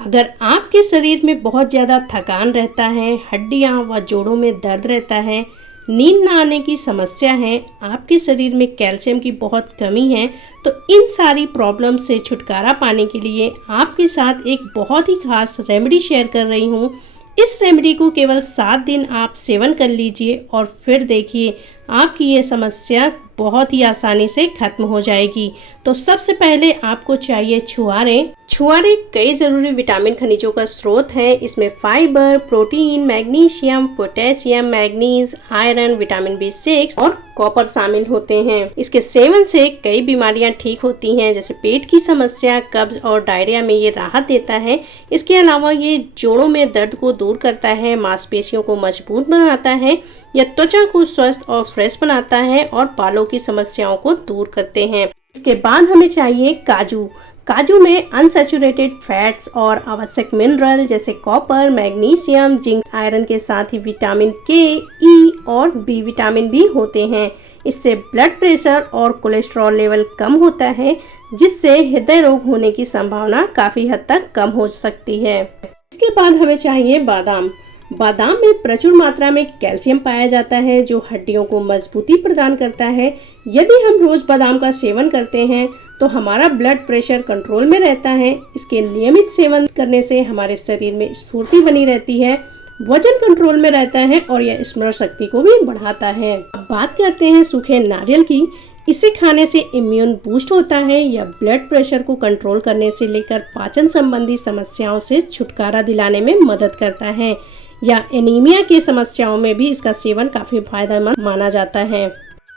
अगर आपके शरीर में बहुत ज़्यादा थकान रहता है, हड्डियां व जोड़ों में दर्द रहता है, नींद ना आने की समस्या है, आपके शरीर में कैल्शियम की बहुत कमी है, तो इन सारी प्रॉब्लम से छुटकारा पाने के लिए आपके साथ एक बहुत ही खास रेमेडी शेयर कर रही हूँ। इस रेमेडी को केवल 7 दिन आप सेवन कर लीजिए और फिर देखिए आपकी ये समस्या बहुत ही आसानी से खत्म हो जाएगी। तो सबसे पहले आपको चाहिए छुआरे। छुआरे कई जरूरी विटामिन खनिजों का स्रोत है। इसमें fibre, protein, magnesium, potassium, manganese, iron, vitamin B6 और कॉपर शामिल होते हैं। इसके सेवन से कई बीमारियां ठीक होती हैं, जैसे पेट की समस्या, कब्ज और डायरिया में ये राहत देता है। इसके अलावा ये जोड़ों में दर्द को दूर करता है, मांसपेशियों को मजबूत बनाता है, यह त्वचा को स्वस्थ और फ्रेश बनाता है और बालों की समस्याओं को दूर करते हैं। इसके बाद हमें चाहिए काजू। काजू में अनसैचुरेटेड फैट्स और आवश्यक मिनरल जैसे कॉपर, मैग्नीशियम, जिंक, आयरन के साथ ही विटामिन के, ई और बी विटामिन भी होते हैं। इससे ब्लड प्रेशर और कोलेस्ट्रॉल लेवल कम होता है, जिससे हृदय रोग होने की संभावना काफी हद तक कम हो सकती है। इसके बाद हमें चाहिए बादाम। बादाम में प्रचुर मात्रा में कैल्शियम पाया जाता है, जो हड्डियों को मजबूती प्रदान करता है। यदि हम रोज बादाम का सेवन करते हैं तो हमारा ब्लड प्रेशर कंट्रोल में रहता है। इसके नियमित सेवन करने से हमारे शरीर में स्फूर्ति बनी रहती है, वजन कंट्रोल में रहता है और यह स्मरण शक्ति को भी बढ़ाता है। अब बात करते हैं सूखे नारियल की। इसे खाने से इम्यून बूस्ट होता है। यह ब्लड प्रेशर को कंट्रोल करने से लेकर पाचन संबंधी समस्याओं से छुटकारा दिलाने में मदद करता है। या एनीमिया की समस्याओं में भी इसका सेवन काफी फायदेमंद माना जाता है।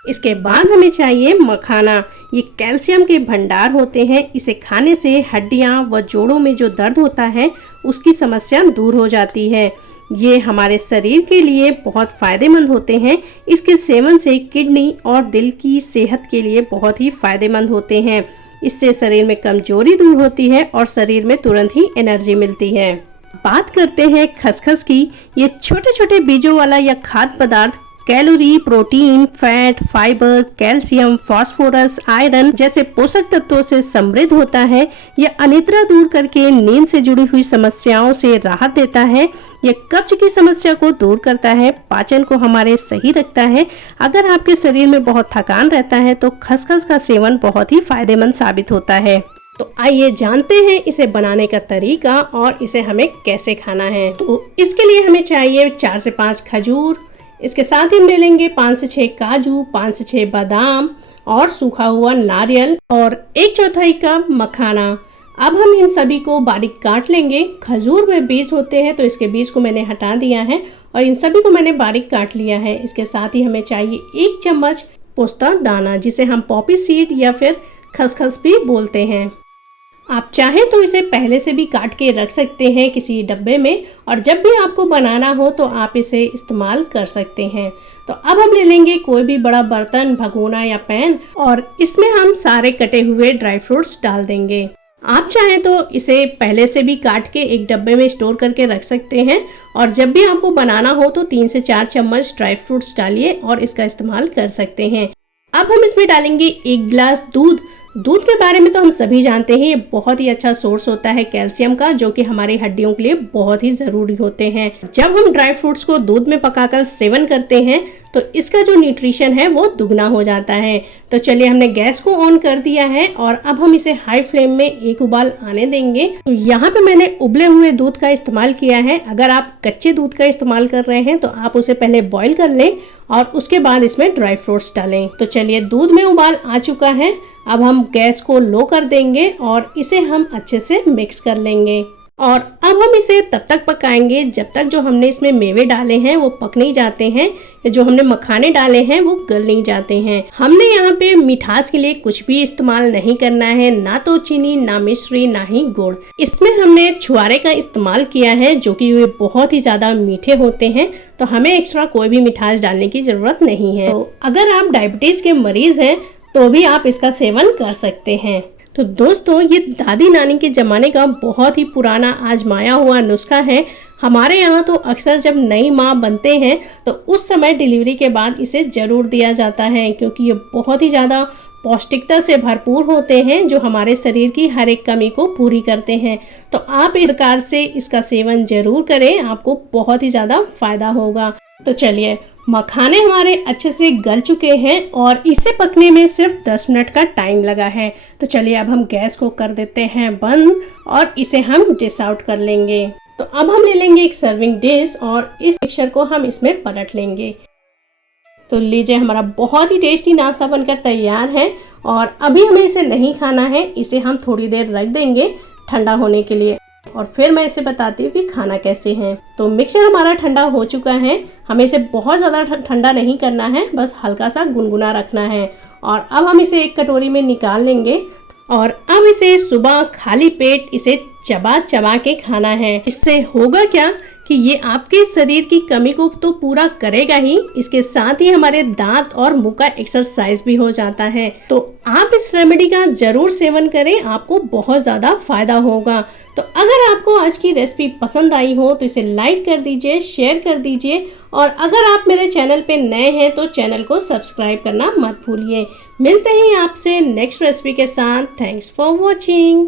इसके बाद हमें चाहिए मखाना। ये कैल्शियम के भंडार होते हैं। इसे खाने से हड्डियां व जोड़ों में जो दर्द होता है उसकी समस्या दूर हो जाती है। ये हमारे शरीर के लिए बहुत फायदेमंद होते हैं। इसके सेवन से किडनी और दिल की सेहत के लिए बहुत ही फायदेमंद होते हैं। इससे शरीर में कमजोरी दूर होती है और शरीर में तुरंत ही एनर्जी मिलती है। बात करते हैं खसखस की। ये छोटे छोटे बीजों वाला यह खाद्य पदार्थ calorie, protein, fat, fibre, calcium, phosphorus, iron जैसे पोषक तत्वों से समृद्ध होता है। यह अनिद्रा दूर करके नींद से जुड़ी हुई समस्याओं से राहत देता है। यह कब्ज की समस्या को दूर करता है, पाचन को हमारे सही रखता है। अगर आपके शरीर में बहुत थकान रहता है तो खसखस का सेवन बहुत ही फायदेमंद साबित होता है। तो आइए जानते हैं इसे बनाने का तरीका और इसे हमें कैसे खाना है। तो इसके लिए हमें चाहिए 4 से 5 खजूर। इसके साथ ही हम ले लेंगे 5 से 6 काजू, 5 से 6 बादाम और सूखा हुआ नारियल और 1/4 कप मखाना। अब हम इन सभी को बारीक काट लेंगे। खजूर में बीज होते हैं तो इसके बीज को मैंने हटा दिया है और इन सभी को मैंने बारीक काट लिया है। इसके साथ ही हमें चाहिए 1 चम्मच पोस्ता दाना, जिसे हम पॉपी सीड या फिर खसखस भी बोलते हैं। आप चाहें तो इसे पहले से भी काट के रख सकते हैं किसी डब्बे में, और जब भी आपको बनाना हो तो आप इसे इस्तेमाल कर सकते हैं। तो अब हम ले लेंगे कोई भी बड़ा बर्तन, भगोना या पैन, और इसमें हम सारे कटे हुए ड्राई फ्रूट्स डाल देंगे। आप चाहें तो इसे पहले से भी काट के एक डब्बे में स्टोर करके रख सकते हैं, और जब भी आपको बनाना हो तो 3 से 4 चम्मच ड्राई फ्रूट्स डालिए और इसका इस्तेमाल कर सकते हैं। अब हम इसमें डालेंगे 1 गिलास दूध। दूध के बारे में तो हम सभी जानते हैं, ये बहुत ही अच्छा सोर्स होता है कैल्शियम का, जो कि हमारी हड्डियों के लिए बहुत ही जरूरी होते हैं। जब हम ड्राई फ्रूट्स को दूध में पकाकर सेवन करते हैं तो इसका जो न्यूट्रिशन है वो दुगना हो जाता है। तो चलिए, हमने गैस को ऑन कर दिया है और अब हम इसे हाई फ्लेम में एक उबाल आने देंगे। तो यहाँ पे मैंने उबले हुए दूध का इस्तेमाल किया है। अगर आप कच्चे दूध का इस्तेमाल कर रहे हैं तो आप उसे पहले बॉईल कर लें और उसके बाद इसमें ड्राई फ्रूट्स डालें। तो चलिए, दूध में उबाल आ चुका है। अब हम गैस को लो कर देंगे और इसे हम अच्छे से मिक्स कर लेंगे। और अब हम इसे तब तक पकाएंगे जब तक जो हमने इसमें मेवे डाले हैं वो पक नहीं जाते हैं, जो हमने मखाने डाले हैं वो गल नहीं जाते हैं। हमने यहाँ पे मिठास के लिए कुछ भी इस्तेमाल नहीं करना है, ना तो चीनी, ना मिश्री, ना ही गुड़। इसमें हमने छुआरे का इस्तेमाल किया है, जो कि वे बहुत ही ज्यादा मीठे होते हैं, तो हमें एक्स्ट्रा कोई भी मिठास डालने की जरूरत नहीं है। तो अगर आप डायबिटीज के मरीज हैं तो भी आप इसका सेवन कर सकते हैं। तो दोस्तों, ये दादी नानी के ज़माने का बहुत ही पुराना आजमाया हुआ नुस्खा है। हमारे यहाँ तो अक्सर जब नई माँ बनते हैं तो उस समय डिलीवरी के बाद इसे ज़रूर दिया जाता है, क्योंकि ये बहुत ही ज़्यादा पौष्टिकता से भरपूर होते हैं जो हमारे शरीर की हर एक कमी को पूरी करते हैं। तो आप इस प्रकार से इसका सेवन जरूर करें, आपको बहुत ही ज़्यादा फायदा होगा। तो चलिए, मखाने हमारे अच्छे से गल चुके हैं और इसे पकने में सिर्फ 10 मिनट का टाइम लगा है। तो चलिए अब हम गैस को कर देते हैं बंद और इसे हम डिश आउट कर लेंगे। तो अब हम ले लेंगे एक सर्विंग डिश और इस मिक्सचर को हम इसमें पलट लेंगे। तो लीजिए, हमारा बहुत ही टेस्टी नाश्ता बनकर तैयार है और अभी हमें इसे नहीं खाना है, इसे हम थोड़ी देर रख देंगे ठंडा होने के लिए और फिर मैं इसे बताती हूँ कि खाना कैसे है। तो मिक्सचर हमारा ठंडा हो चुका है, हमें इसे बहुत ज़्यादा ठंडा नहीं करना है, बस हल्का सा गुनगुना रखना है। और अब हम इसे एक कटोरी में निकाल लेंगे और अब इसे सुबह खाली पेट इसे चबा चबा के खाना है। इससे होगा क्या कि ये आपके शरीर की कमी को तो पूरा करेगा ही, इसके साथ ही हमारे दांत और मुंह का एक्सरसाइज भी हो जाता है। तो आप इस रेमेडी का जरूर सेवन करें, आपको बहुत ज़्यादा फायदा होगा। तो अगर आपको आज की रेसिपी पसंद आई हो तो इसे लाइक कर दीजिए, शेयर कर दीजिए और अगर आप मेरे चैनल पे नए हैं तो चैनल को सब्सक्राइब करना मत भूलिए। मिलते हैं आपसे नेक्स्ट रेसिपी के साथ। Thanks for watching.